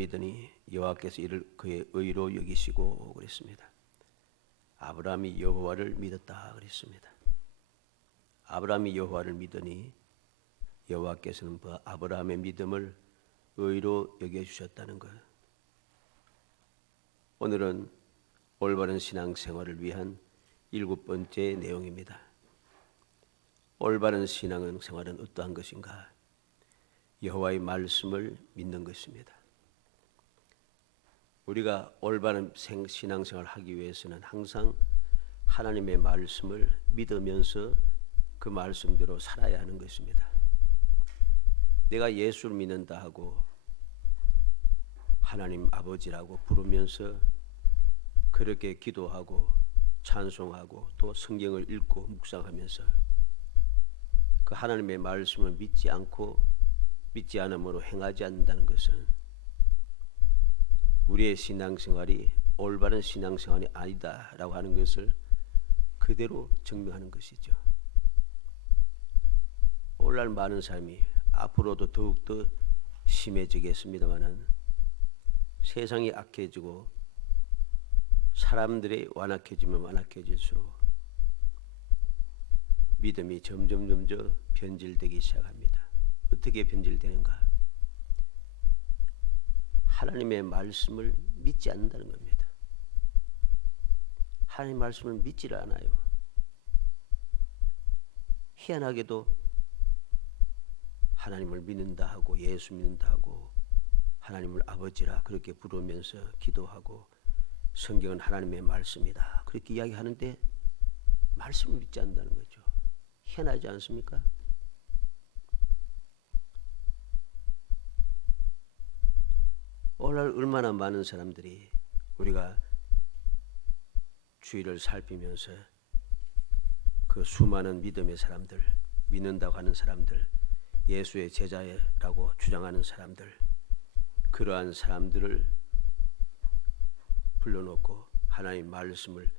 믿으니 여호와께서 이를 그의 의로 여기시고 그랬습니다. 아브라함이 여호와를 믿었다 그랬습니다. 아브라함이 여호와를 믿으니 여호와께서는 그 아브라함의 믿음을 의로 여겨주셨다는 것. 오늘은 올바른 신앙생활을 위한 7번째 내용입니다. 올바른 신앙생활은 어떠한 것인가? 여호와의 말씀을 믿는 것입니다. 우리가 올바른 신앙생활을 하기 위해서는 항상 하나님의 말씀을 믿으면서 그 말씀대로 살아야 하는 것입니다. 내가 예수를 믿는다 하고 하나님 아버지라고 부르면서 그렇게 기도하고 찬송하고 또 성경을 읽고 묵상하면서 그 하나님의 말씀을 믿지 않고 믿지 않음으로 행하지 않는다는 것은 우리의 신앙생활이 올바른 신앙생활이 아니다라고 하는 것을 그대로 증명하는 것이죠. 오늘날 많은 사람이 앞으로도 더욱더 심해지겠습니다마는 세상이 악해지고 사람들이 완악해지면 완악해질수록 믿음이 점점 변질되기 시작합니다. 어떻게 변질되는가? 하나님의 말씀을 믿지 않는다는 겁니다. 하나님의 말씀을 믿지를 않아요. 희한하게도 하나님을 믿는다 하고 예수 믿는다 하고 하나님을 아버지라 그렇게 부르면서 기도하고 성경은 하나님의 말씀이다 그렇게 이야기하는데 말씀을 믿지 않는다는 거죠. 희한하지 않습니까? 오늘 얼마나 많은 사람들이 우리가 주위를 살피면서 그 수많은 믿음의 사람들, 믿는다고 하는 사람들, 예수의 제자라고 주장하는 사람들, 그러한 사람들을 불러놓고 하나님의 말씀을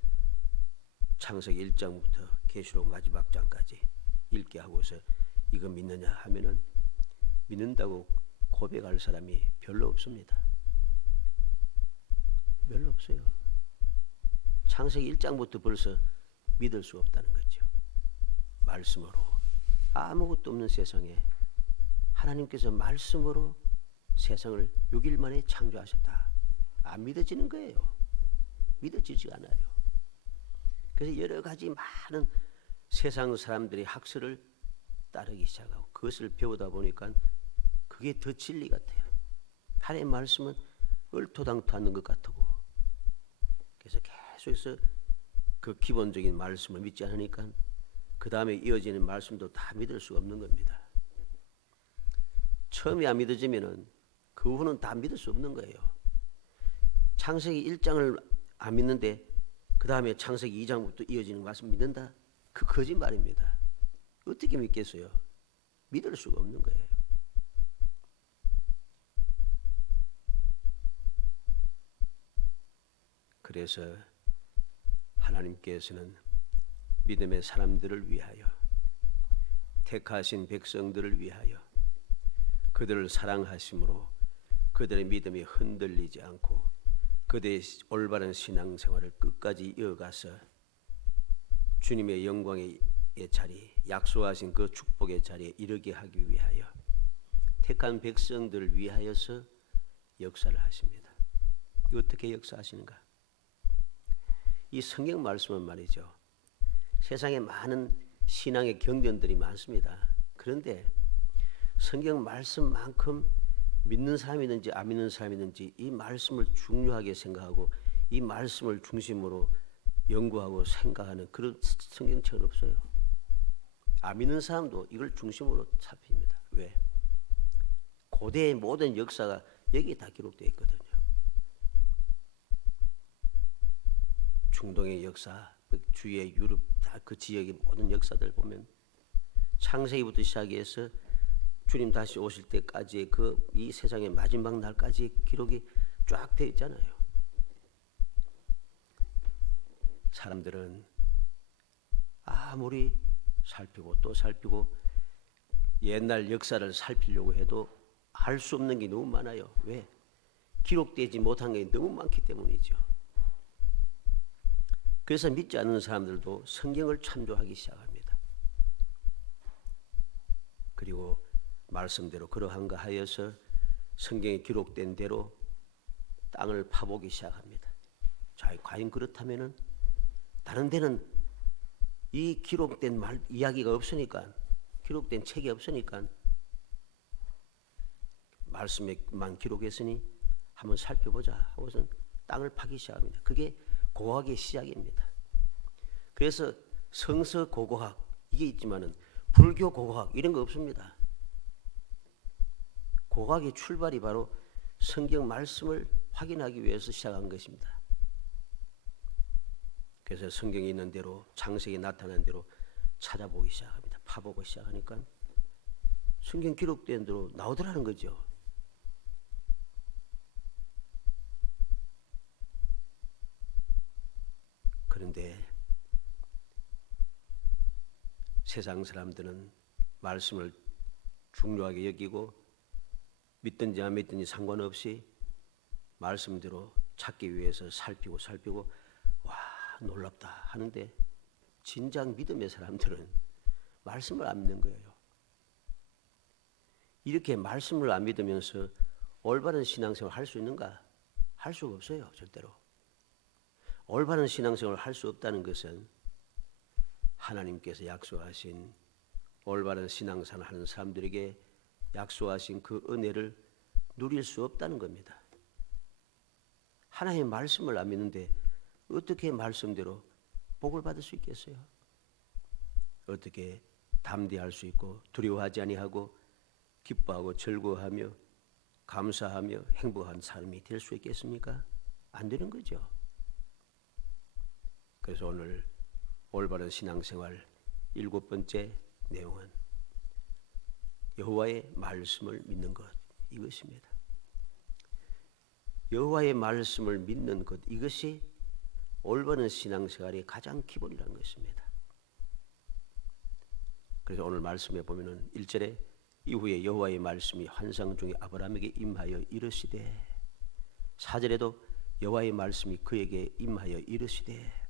창세기 1장부터 계시록 마지막 장까지 읽게 하고서 이거 믿느냐 하면은 믿는다고 고백할 사람이 별로 없습니다. 별로 없어요. 창세기 1장부터 벌써 믿을 수 없다는 거죠. 말씀으로 아무것도 없는 세상에 하나님께서 말씀으로 세상을 6일 만에 창조하셨다. 안 믿어지는 거예요. 믿어지지 않아요. 그래서 여러 가지 많은 세상 사람들이 학설을 따르기 시작하고 그것을 배우다 보니까 그게 더 진리 같아요. 하나님의 말씀은 얼토당토 않는 것 같고 그래서 계속해서 그 기본적인 말씀을 믿지 않으니까 그 다음에 이어지는 말씀도 다 믿을 수가 없는 겁니다. 처음에 안 믿어지면은 그 후는 다 믿을 수 없는 거예요. 창세기 1장을 안 믿는데 그 다음에 창세기 2장부터 이어지는 말씀 믿는다? 그 거짓말입니다. 어떻게 믿겠어요? 믿을 수가 없는 거예요. 그래서 하나님께서는 믿음의 사람들을 위하여 택하신 백성들을 위하여 그들을 사랑하심으로 그들의 믿음이 흔들리지 않고 그들의 올바른 신앙생활을 끝까지 이어가서 주님의 영광의 자리, 약속하신 그 축복의 자리에 이르게 하기 위하여 택한 백성들을 위하여서 역사를 하십니다. 어떻게 역사하시는가? 이 성경 말씀은 말이죠. 세상에 많은 신앙의 경전들이 많습니다. 그런데 성경 말씀만큼 믿는 사람이든지 안 믿는 사람이든지 이 말씀을 중요하게 생각하고 이 말씀을 중심으로 연구하고 생각하는 그런 성경책은 없어요. 안 믿는 사람도 이걸 중심으로 잡힙니다. 왜? 고대의 모든 역사가 여기에 다 기록되어 있거든요. 중동의 역사, 주위의 유럽 다 그 지역의 모든 역사들 보면 창세기부터 시작해서 주님 다시 오실 때까지의 그 이 세상의 마지막 날까지 기록이 쫙 되어 있잖아요. 사람들은 아무리 살피고 또 살피고 옛날 역사를 살피려고 해도 알 수 없는 게 너무 많아요. 왜? 기록되지 못한 게 너무 많기 때문이죠. 그래서 믿지 않는 사람들도 성경을 찬조하기 시작합니다. 그리고 말씀대로 그러한가 하여서 성경에 기록된 대로 땅을 파보기 시작합니다. 자, 과연 그렇다면은 다른 데는 이 기록된 이야기가 없으니까, 기록된 책이 없으니까 말씀에만 기록했으니 한번 살펴보자 하고서 땅을 파기 시작합니다. 그게 고고학의 시작입니다. 그래서 성서 고고학 이게 있지만은 불교 고고학 이런 거 없습니다. 고고학의 출발이 바로 성경 말씀을 확인하기 위해서 시작한 것입니다. 그래서 성경에 있는 대로 창세기에 나타난 대로 찾아보기 시작합니다. 파보고 시작하니까 성경 기록된 대로 나오더라는 거죠. 그런데 세상 사람들은 말씀을 중요하게 여기고 믿든지 안 믿든지 상관없이 말씀대로 찾기 위해서 살피고 와 놀랍다 하는데 진작 믿음의 사람들은 말씀을 안 믿는 거예요. 이렇게 말씀을 안 믿으면서 올바른 신앙생활을 할 수 있는가? 할 수가 없어요. 절대로. 올바른 신앙생활을 할 수 없다는 것은 하나님께서 약속하신 올바른 신앙생활을 하는 사람들에게 약속하신 그 은혜를 누릴 수 없다는 겁니다. 하나님의 말씀을 안 믿는데 어떻게 말씀대로 복을 받을 수 있겠어요? 어떻게 담대할 수 있고 두려워하지 아니하고 기뻐하고 즐거워하며 감사하며 행복한 삶이 될 수 있겠습니까? 안 되는 거죠. 그래서 오늘 올바른 신앙생활 7번째 내용은 여호와의 말씀을 믿는 것 이것입니다. 여호와의 말씀을 믿는 것 이것이 올바른 신앙생활의 가장 기본이라는 것입니다. 그래서 오늘 말씀에 보면은 1절에 이후에 여호와의 말씀이 환상 중에 아브라함에게 임하여 이르시되 4절에도 여호와의 말씀이 그에게 임하여 이르시되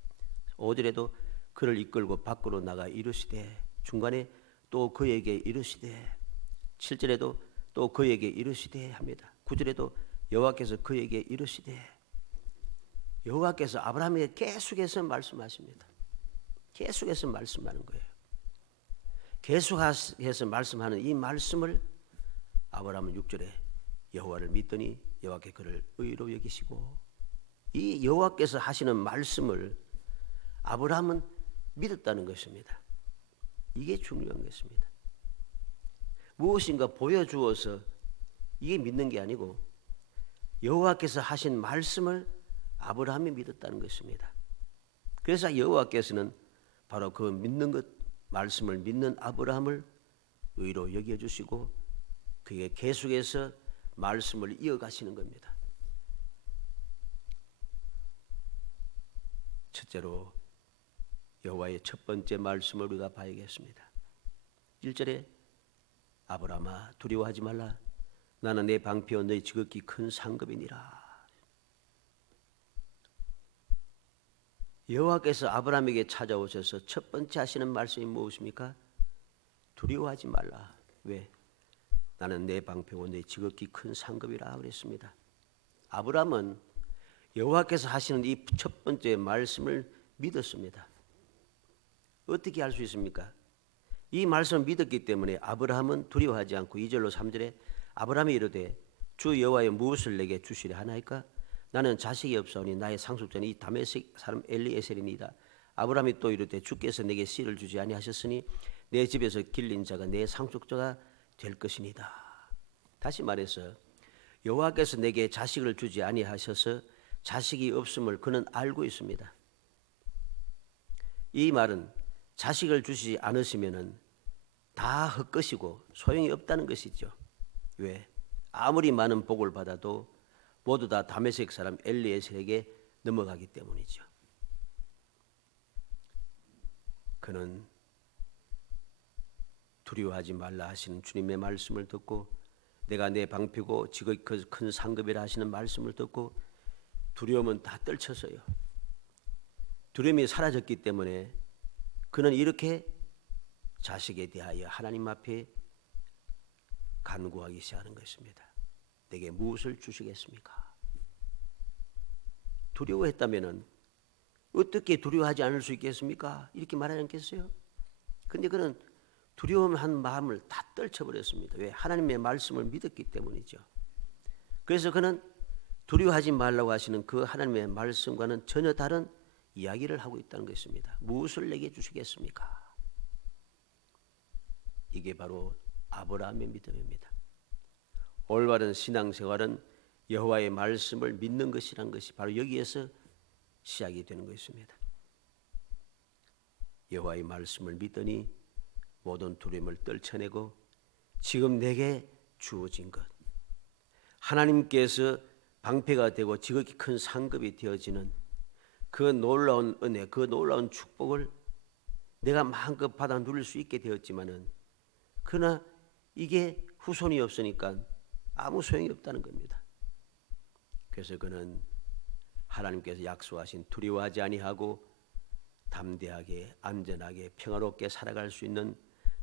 5절에도 그를 이끌고 밖으로 나가 이르시되 중간에 또 그에게 이르시되 7절에도 또 그에게 이르시되 합니다. 9절에도 여호와께서 그에게 이르시되 여호와께서 아브라함에게 계속해서 말씀하십니다. 계속해서 말씀하는 거예요. 계속해서 말씀하는 이 말씀을 아브라함은 6절에 여호와를 믿더니 여호와께 그를 의로 여기시고 이 여호와께서 하시는 말씀을 아브라함은 믿었다는 것입니다. 이게 중요한 것입니다. 무엇인가 보여주어서 이게 믿는 게 아니고 여호와께서 하신 말씀을 아브라함이 믿었다는 것입니다. 그래서 여호와께서는 바로 그 믿는 것 말씀을 믿는 아브라함을 의로 여겨주시고 그게 계속해서 말씀을 이어가시는 겁니다. 첫째로 여호와의 첫 번째 말씀을 우리가 봐야겠습니다. 1절에 아브라함아 두려워하지 말라 나는 내 방패와 너희 지극히 큰 상급이니라. 여호와께서 아브라함에게 찾아오셔서 첫 번째 하시는 말씀이 무엇입니까? 두려워하지 말라. 왜? 나는 내 방패와 너희 지극히 큰 상급이라 그랬습니다. 아브라함은 여호와께서 하시는 이 첫 번째 말씀을 믿었습니다. 어떻게 할 수 있습니까? 이 말씀을 믿었기 때문에 아브라함은 두려워하지 않고 2절로 3절에 아브라함이 이르되 주 여호와의 무엇을 내게 주시려 하나이까? 나는 자식이 없사오니 나의 상속자는 이 다메섹 사람 엘리에셀이니이다. 아브라함이 또 이르되 주께서 내게 씨를 주지 아니하셨으니 내 집에서 길린 자가 내 상속자가 될 것이니이다. 다시 말해서 여호와께서 내게 자식을 주지 아니하셔서 자식이 없음을 그는 알고 있습니다. 이 말은 자식을 주시지 않으시면은 다 헛것이고 소용이 없다는 것이죠. 왜? 아무리 많은 복을 받아도 모두 다 다메섹 사람 엘리에셀에게 넘어가기 때문이죠. 그는 두려워하지 말라 하시는 주님의 말씀을 듣고 내가 내 방패고 지극히 큰 상급이라 하시는 말씀을 듣고 두려움은 다 떨쳤어요. 두려움이 사라졌기 때문에 그는 이렇게 자식에 대하여 하나님 앞에 간구하기 시작하는 것입니다. 내게 무엇을 주시겠습니까? 두려워했다면 어떻게 두려워하지 않을 수 있겠습니까? 이렇게 말하지 않겠어요? 근데 그는 두려움한 마음을 다 떨쳐버렸습니다. 왜? 하나님의 말씀을 믿었기 때문이죠. 그래서 그는 두려워하지 말라고 하시는 그 하나님의 말씀과는 전혀 다른 이야기를 하고 있다는 것입니다. 무엇을 내게 주시겠습니까? 이게 바로 아브라함의 믿음입니다. 올바른 신앙생활은 여호와의 말씀을 믿는 것이란 것이 바로 여기에서 시작이 되는 것입니다. 여호와의 말씀을 믿더니 모든 두려움을 떨쳐내고 지금 내게 주어진 것, 하나님께서 방패가 되고 지극히 큰 상급이 되어지는 그 놀라운 은혜, 그 놀라운 축복을 내가 마음껏 받아 누릴 수 있게 되었지만은 그러나 이게 후손이 없으니까 아무 소용이 없다는 겁니다. 그래서 그는 하나님께서 약속하신 두려워하지 아니하고 담대하게 안전하게 평화롭게 살아갈 수 있는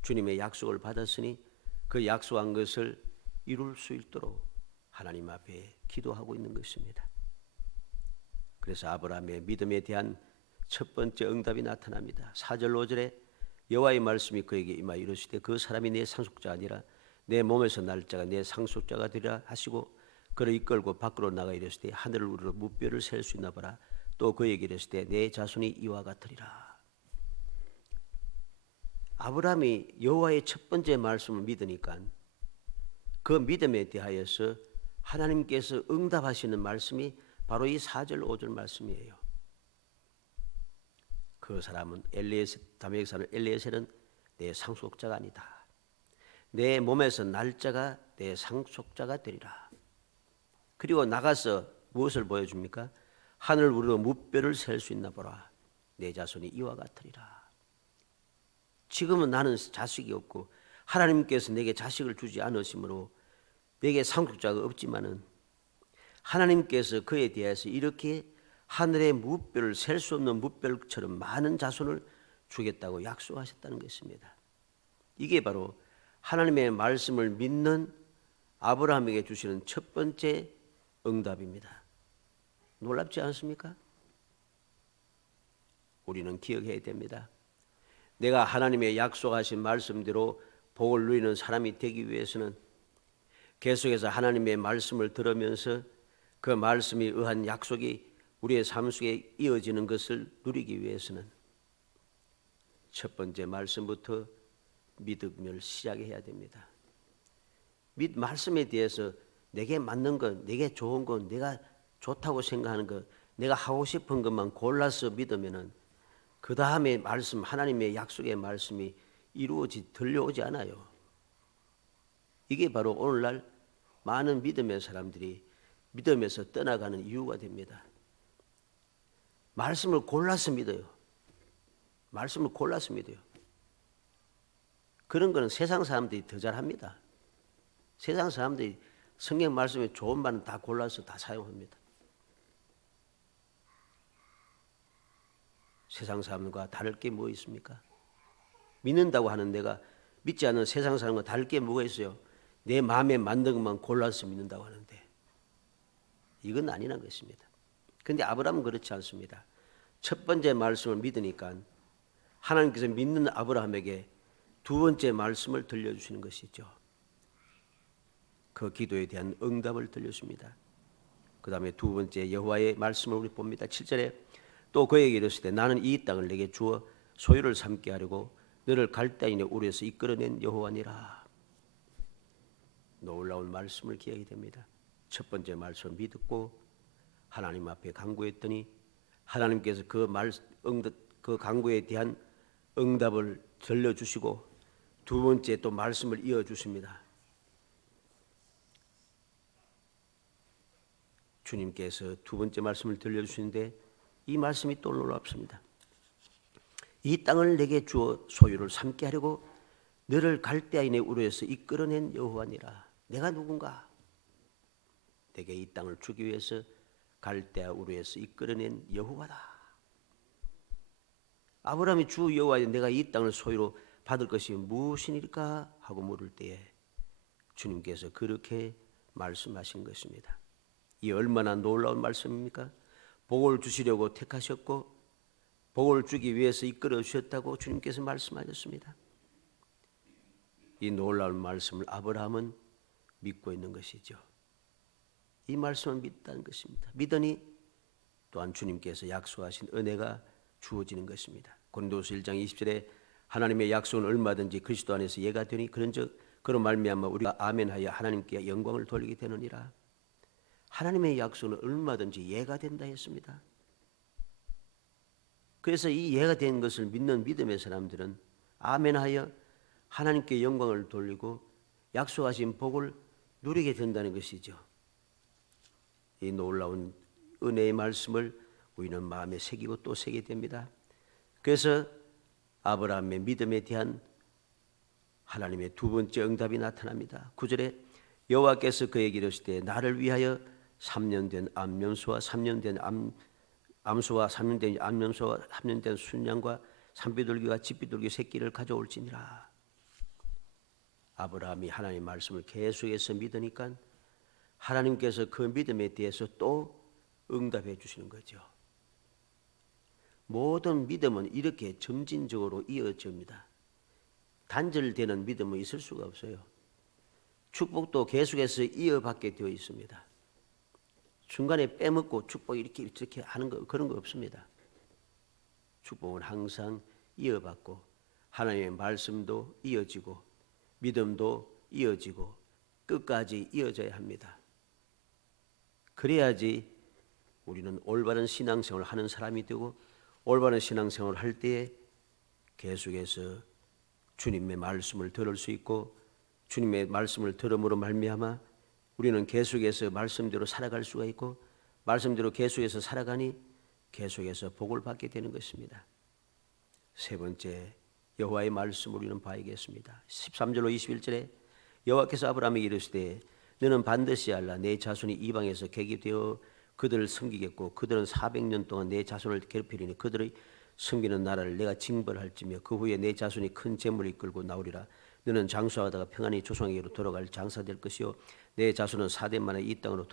주님의 약속을 받았으니 그 약속한 것을 이룰 수 있도록 하나님 앞에 기도하고 있는 것입니다. 그래서 아브라함의 믿음에 대한 첫 번째 응답이 나타납니다. 4절 5절에 여호와의 말씀이 그에게 임하여 이르시되 그 사람이 내 상속자가 아니라 내 몸에서 날 자가 내 상속자가 되리라 하시고 그를 이끌고 밖으로 나가 이르시되 하늘을 우러러 무뼈를 셀 수 있나 보라. 또 그에게 이르시되 내 자손이 이와 같으리라. 아브라함이 여호와의 첫 번째 말씀을 믿으니까 그 믿음에 대하여서 하나님께서 응답하시는 말씀이 바로 이 4절 5절 말씀이에요. 그 사람은 다메섹 사람 엘리에셀은 내 상속자가 아니다. 내 몸에서 날짜가 내 상속자가 되리라. 그리고 나가서 무엇을 보여줍니까? 하늘 우러러 무뼈를 셀 수 있나 보라. 내 자손이 이와 같으리라. 지금은 나는 자식이 없고 하나님께서 내게 자식을 주지 않으시므로 내게 상속자가 없지만은 하나님께서 그에 대해서 이렇게 하늘의 무뼈를 셀 수 없는 무뼈처럼 많은 자손을 주겠다고 약속하셨다는 것입니다. 이게 바로 하나님의 말씀을 믿는 아브라함에게 주시는 첫 번째 응답입니다. 놀랍지 않습니까? 우리는 기억해야 됩니다. 내가 하나님의 약속하신 말씀대로 복을 누리는 사람이 되기 위해서는 계속해서 하나님의 말씀을 들으면서 그 말씀에 의한 약속이 우리의 삶 속에 이어지는 것을 누리기 위해서는 첫 번째 말씀부터 믿음을 시작해야 됩니다. 말씀에 대해서 내게 맞는 것, 내게 좋은 것, 내가 좋다고 생각하는 것, 내가 하고 싶은 것만 골라서 믿으면은 그 다음에 말씀, 하나님의 약속의 말씀이 들려오지 않아요. 이게 바로 오늘날 많은 믿음의 사람들이 믿음에서 떠나가는 이유가 됩니다. 말씀을 골라서 믿어요. 말씀을 골라서 믿어요. 그런 거는 세상 사람들이 더 잘합니다. 세상 사람들이 성경 말씀에 좋은 말은 다 골라서 다 사용합니다. 세상 사람과 다를 게 뭐 있습니까? 믿는다고 하는 내가 믿지 않는 세상 사람과 다를 게 뭐가 있어요? 내 마음에 맞는 것만 골라서 믿는다고 하는데 이건 아니란 것입니다. 그런데 아브라함은 그렇지 않습니다. 첫 번째 말씀을 믿으니까 하나님께서 믿는 아브라함에게 두 번째 말씀을 들려주시는 것이죠. 그 기도에 대한 응답을 들려줍니다. 그 다음에 두 번째 여호와의 말씀을 우리 봅니다. 7절에 또 그에게 이르시되 나는 이 땅을 내게 주어 소유를 삼게 하려고 너를 갈대인의 우리에서 이끌어낸 여호와니라. 놀라운 말씀을 기억이 됩니다. 첫 번째 말씀을 믿고 하나님 앞에 간구했더니 하나님께서 그 간구에 대한 응답을 들려주시고 두 번째 또 말씀을 이어주십니다. 주님께서 두 번째 말씀을 들려주시는데 이 말씀이 또 놀랍습니다. 이 땅을 내게 주어 소유를 삼게 하려고 너를 갈대아인의 우르에서 이끌어낸 여호와니라. 내가 누군가? 내게 이 땅을 주기 위해서 갈대아 우르에서 이끌어낸 여호와다. 아브라함이 주 여호와여 내가 이 땅을 소유로 받을 것이 무엇이니까 하고 물을 때에 주님께서 그렇게 말씀하신 것입니다. 이 얼마나 놀라운 말씀입니까? 복을 주시려고 택하셨고 복을 주기 위해서 이끌어 주셨다고 주님께서 말씀하셨습니다. 이 놀라운 말씀을 아브라함은 믿고 있는 것이죠. 이 말씀을 믿다는 것입니다. 믿으니 또한 주님께서 약속하신 은혜가 주어지는 것입니다. 고린도서 1장 20절에 하나님의 약속은 얼마든지 그리스도 안에서 예가 되니 그런즉 그로 말미암아 우리가 아멘하여 하나님께 영광을 돌리게 되느니라. 하나님의 약속은 얼마든지 예가 된다 했습니다. 그래서 이 예가 된 것을 믿는 믿음의 사람들은 아멘하여 하나님께 영광을 돌리고 약속하신 복을 누리게 된다는 것이죠. 이 놀라운 은혜의 말씀을 우리는 마음에 새기고 또 새기게 됩니다. 그래서 아브라함의 믿음에 대한 하나님의 두 번째 응답이 나타납니다. 9절에 여호와께서 그에게 이르시되 나를 위하여 3년 된 암염소와 3년 된 암소와 3년 된 암염소와 3년 된 순양과 산비둘기와 집비둘기 새끼를 가져올지니라. 아브라함이 하나님의 말씀을 계속해서 믿으니까 하나님께서 그 믿음에 대해서 또 응답해 주시는 거죠. 모든 믿음은 이렇게 점진적으로 이어집니다. 단절되는 믿음은 있을 수가 없어요. 축복도 계속해서 이어받게 되어 있습니다. 중간에 빼먹고 축복 이렇게 하는 거 그런 거 없습니다. 축복은 항상 이어받고 하나님의 말씀도 이어지고 믿음도 이어지고 끝까지 이어져야 합니다. 그래야지 우리는 올바른 신앙생활을 하는 사람이 되고 올바른 신앙생활을 할 때에 계속해서 주님의 말씀을 들을 수 있고 주님의 말씀을 들음으로 말미암아 우리는 계속해서 말씀대로 살아갈 수가 있고 말씀대로 계속해서 살아가니 계속해서 복을 받게 되는 것입니다. 세 번째 여호와의 말씀을 우리는 봐야겠습니다. 13절로 21절에 여호와께서 아브라함에게 이르시되 너는 반드시 알라 내 자손이 이방에서 객이되어 그들을 섬기겠고 그들은 400년 동안 내 자손을 괴롭히리니 그들의 섬기는 나라를 내가 징벌할지며 그 후에 내 자손이 큰 재물을 이끌고 나오리라. 너는 장수하다가 평안히 조상에게로 돌아갈 장사될 것이요 내 자손은 4대 만에 이 땅으로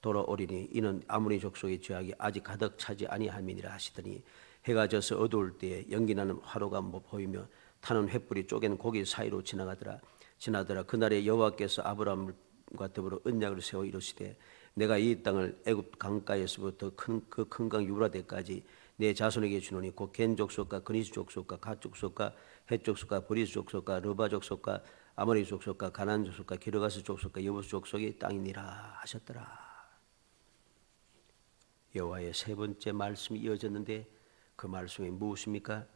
돌아오리니 이는 아모리 족속의 죄악이 아직 가득 차지 아니함이니라 하시더니 해가 져서 어두울 때에 연기나는 화로가 보이며 타는 횃불이 쪼갠 고기 사이로 지나더라. 그날에 여호와께서 아브라함과 더불어 언약을 세워 이르시되 내가 이 땅을 애굽 강가에서부터 그 큰 강 유브라데까지 내 자손에게 주노니 곧 겐 족속과 그니스 족속과 갓 족속과 헷 족속과 브리스 족속과 르바 족속과 아모리 족속과 가나안 족속과 기르가스 족속과 여부스 족속의 땅이니라 하셨더라. 여호와의 세 번째 말씀이 이어졌는데 그 말씀이 무엇입니까?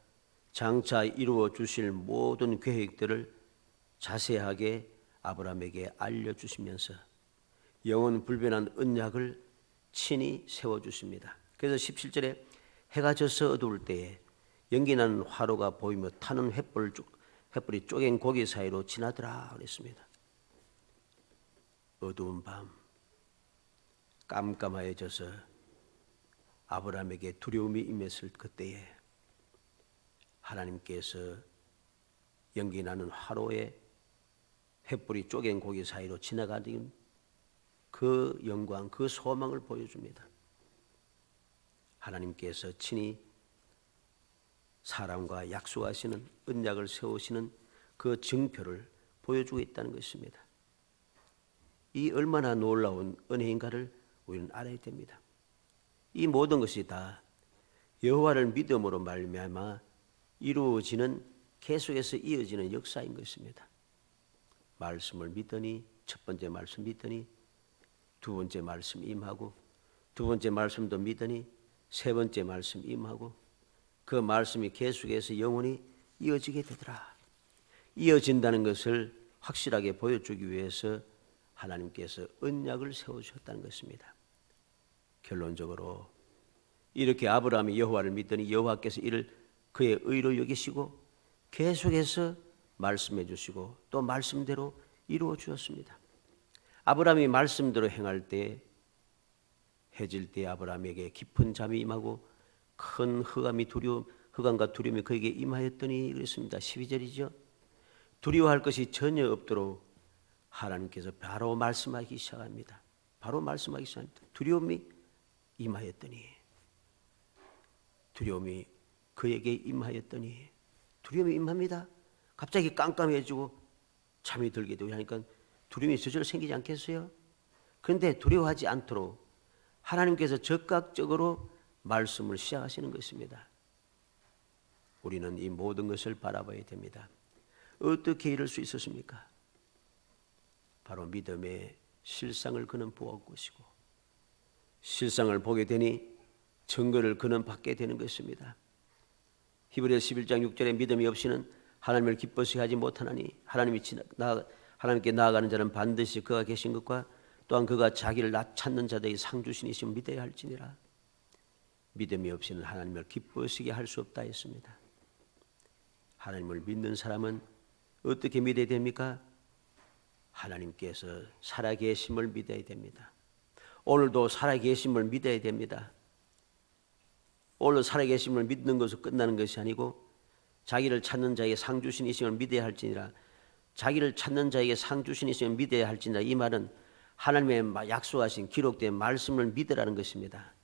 장차 이루어 주실 모든 계획들을 자세하게 아브라함에게 알려주시면서 영원 불변한 언약을 친히 세워주십니다. 그래서 17절에 해가 져서 어두울 때에 연기나는 화로가 보이며 타는 횃불이 쪼갠 고기 사이로 지나더라 그랬습니다. 어두운 밤 깜깜해져서 아브라함에게 두려움이 임했을 그때에 하나님께서 연기나는 화로에 횃불이 쪼갠 고기 사이로 지나가는 그 영광, 그 소망을 보여줍니다. 하나님께서 친히 사람과 약속하시는 언약을 세우시는 그 증표를 보여주고 있다는 것입니다. 이 얼마나 놀라운 은혜인가를 우리는 알아야 됩니다. 이 모든 것이 다 여호와를 믿음으로 말미암아 이루어지는 계속해서 이어지는 역사인 것입니다. 말씀을 믿더니 첫 번째 말씀 믿더니 두 번째 말씀 임하고 두 번째 말씀도 믿더니 세 번째 말씀 임하고 그 말씀이 계속해서 영원히 이어지게 되더라. 이어진다는 것을 확실하게 보여주기 위해서 하나님께서 언약을 세우셨다는 것입니다. 결론적으로 이렇게 아브라함이 여호와를 믿더니 여호와께서 이를 그의 의로 여기시고 계속해서 말씀해 주시고 또 말씀대로 이루어 주었습니다. 아브라함이 말씀대로 행할 때 해질 때 아브라함에게 깊은 잠이 임하고 큰 흑암과 두려움이 그에게 임하였더니 그랬습니다. 12절이죠. 두려워할 것이 전혀 없도록 하나님께서 바로 말씀하기 시작합니다. 바로 말씀하기 시작합니다. 두려움이 임하였더니, 두려움이 그에게 임하였더니, 두려움이 임합니다. 갑자기 깜깜해지고 잠이 들게 되고 하니까 두려움이 저절로 생기지 않겠어요? 그런데 두려워하지 않도록 하나님께서 적극적으로 말씀을 시작하시는 것입니다. 우리는 이 모든 것을 바라봐야 됩니다. 어떻게 이럴 수 있었습니까? 바로 믿음의 실상을 그는 보았고 것이고, 실상을 보게 되니 증거를 그는 받게 되는 것입니다. 히브리서 11장 6절에 믿음이 없이는 하나님을 기뻐시게 하지 못하나니 하나님께 나아가는 자는 반드시 그가 계신 것과 또한 그가 자기를 찾는 자들에게 상 주시니심을 믿어야 할지니라. 믿음이 없이는 하나님을 기뻐시게 할 수 없다 했습니다. 하나님을 믿는 사람은 어떻게 믿어야 됩니까? 하나님께서 살아계심을 믿어야 됩니다. 오늘도 살아계심을 믿어야 됩니다. 오늘 살아계심을 믿는 것으로 끝나는 것이 아니고 자기를 찾는 자에게 상 주시니심을 믿어야 할지니라. 자기를 찾는 자에게 상 주시니심을 믿어야 할지니라. 이 말은 하나님의 약속하신 기록된 말씀을 믿으라는 것입니다.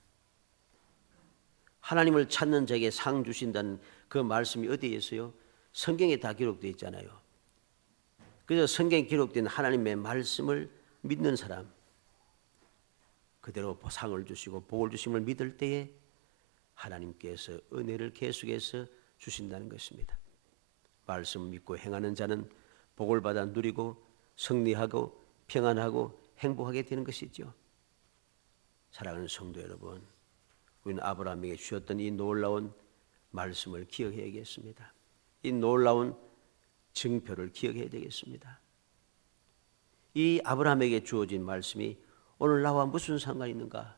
하나님을 찾는 자에게 상 주신다는 그 말씀이 어디에 있어요? 성경에 다 기록되어 있잖아요. 그래서 성경에 기록된 하나님의 말씀을 믿는 사람, 그대로 상을 주시고 복을 주심을 믿을 때에 하나님께서 은혜를 계속해서 주신다는 것입니다. 말씀을 믿고 행하는 자는 복을 받아 누리고 승리하고 평안하고 행복하게 되는 것이죠. 사랑하는 성도 여러분, 우리는 아브라함에게 주셨던 이 놀라운 말씀을 기억해야겠습니다. 이 놀라운 증표를 기억해야 되겠습니다. 이 아브라함에게 주어진 말씀이 오늘 나와 무슨 상관이 있는가?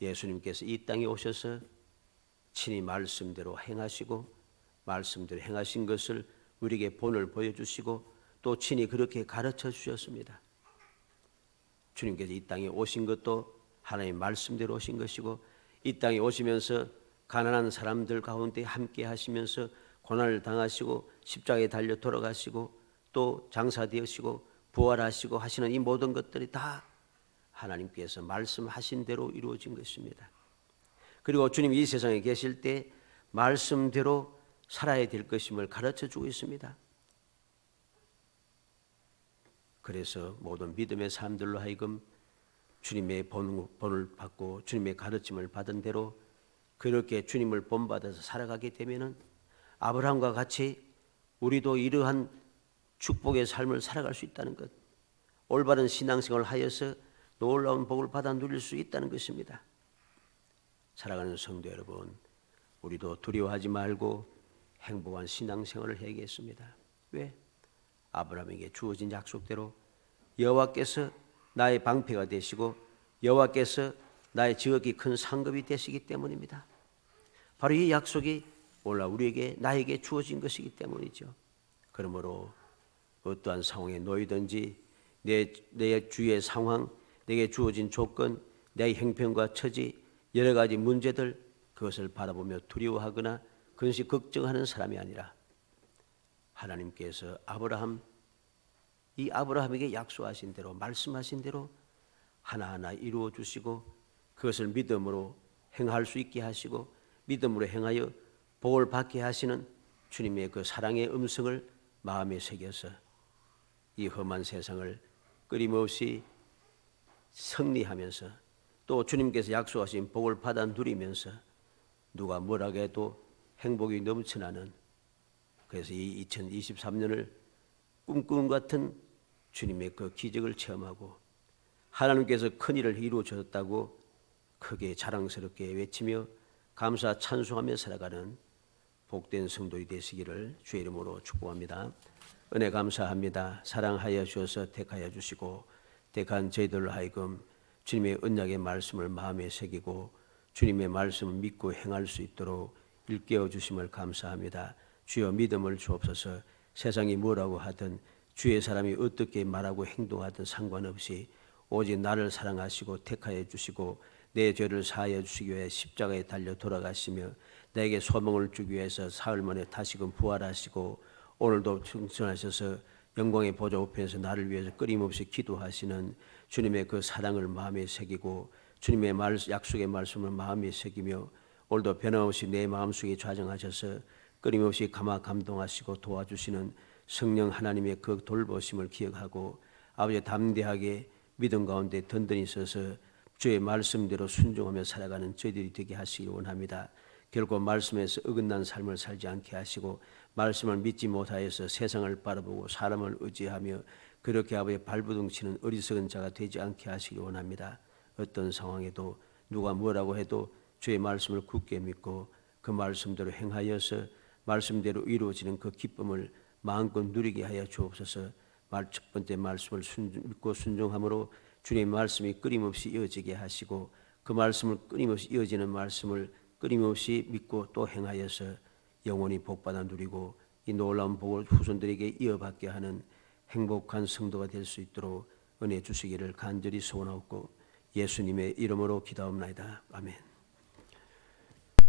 예수님께서 이 땅에 오셔서 친히 말씀대로 행하시고 말씀대로 행하신 것을 우리에게 본을 보여주시고 또 친히 그렇게 가르쳐 주셨습니다. 주님께서 이 땅에 오신 것도 하나님의 말씀대로 오신 것이고 이 땅에 오시면서 가난한 사람들 가운데 함께 하시면서 고난을 당하시고 십자가에 달려 돌아가시고 또 장사되시고 부활하시고 하시는 이 모든 것들이 다 하나님께서 말씀하신 대로 이루어진 것입니다. 그리고 주님이 이 세상에 계실 때 말씀대로 살아야 될 것임을 가르쳐 주고 있습니다. 그래서 모든 믿음의 사람들로 하여금 주님의 본을 받고 주님의 가르침을 받은 대로 그렇게 주님을 본받아서 살아가게 되면은 아브라함과 같이 우리도 이러한 축복의 삶을 살아갈 수 있다는 것, 올바른 신앙생활을 하여서 놀라운 복을 받아 누릴 수 있다는 것입니다. 사랑하는 성도 여러분, 우리도 두려워하지 말고 행복한 신앙생활을 해야겠습니다. 왜? 아브라함에게 주어진 약속대로 여호와께서 나의 방패가 되시고 여호와께서 나의 지극히 큰 상급이 되시기 때문입니다. 바로 이 약속이 오늘 우리에게 나에게 주어진 것이기 때문이죠. 그러므로 어떠한 상황에 놓이든지 내 주위의 상황, 내게 주어진 조건, 내 형편과 처지, 여러 가지 문제들 그것을 바라보며 두려워하거나 그것이 걱정하는 사람이 아니라 하나님께서 이 아브라함에게 약속하신 대로 말씀하신 대로 하나하나 이루어 주시고 그것을 믿음으로 행할 수 있게 하시고 믿음으로 행하여 복을 받게 하시는 주님의 그 사랑의 음성을 마음에 새겨서 이 험한 세상을 끊임없이 승리하면서 또 주님께서 약속하신 복을 받아 누리면서 누가 뭐라고 해도 행복이 넘쳐나는, 그래서 이 2023년을 꿈꾸는 같은 주님의 그 기적을 체험하고 하나님께서 큰 일을 이루어 주셨다고 크게 자랑스럽게 외치며 감사 찬송하며 살아가는 복된 성도이 되시기를 주의 이름으로 축복합니다. 은혜 감사합니다. 사랑하여 주셔서 택하여 주시고 택한 저희들로 하여금 주님의 언약의 말씀을 마음에 새기고 주님의 말씀을 믿고 행할 수 있도록 일깨워 주심을 감사합니다. 주여 믿음을 주옵소서. 세상이 뭐라고 하든 주의 사람이 어떻게 말하고 행동하든 상관없이 오직 나를 사랑하시고 택하여 주시고 내 죄를 사하여 주시기 위해 십자가에 달려 돌아가시며 내게 소망을 주기 위해서 사흘 만에 다시금 부활하시고 오늘도 승천하셔서 영광의 보좌 우편에서 나를 위해서 끊임없이 기도하시는 주님의 그 사랑을 마음에 새기고 주님의 약속의 말씀을 마음에 새기며 오늘도 변함없이 내 마음속에 좌정하셔서 끊임없이 감동하시고 도와주시는 성령 하나님의 그 돌보심을 기억하고 아버지 담대하게 믿음 가운데 든든히 서서 주의 말씀대로 순종하며 살아가는 저희들이 되게 하시기 원합니다. 결코 말씀에서 어긋난 삶을 살지 않게 하시고 말씀을 믿지 못하여서 세상을 바라보고 사람을 의지하며 그렇게 아버지 발버둥 치는 어리석은 자가 되지 않게 하시기 원합니다. 어떤 상황에도 누가 뭐라고 해도 주의 말씀을 굳게 믿고 그 말씀대로 행하여서 말씀대로 이루어지는 그 기쁨을 마음껏 누리게 하여 주옵소서. 첫 번째 말씀을 믿고 순종함으로 주님의 말씀이 끊임없이 이어지게 하시고 그 말씀을 끊임없이 이어지는 말씀을 끊임없이 믿고 또 행하여서 영원히 복받아 누리고 이 놀라운 복을 후손들에게 이어받게 하는 행복한 성도가 될 수 있도록 은혜 주시기를 간절히 소원하옵고 예수님의 이름으로 기도합나이다. 아멘.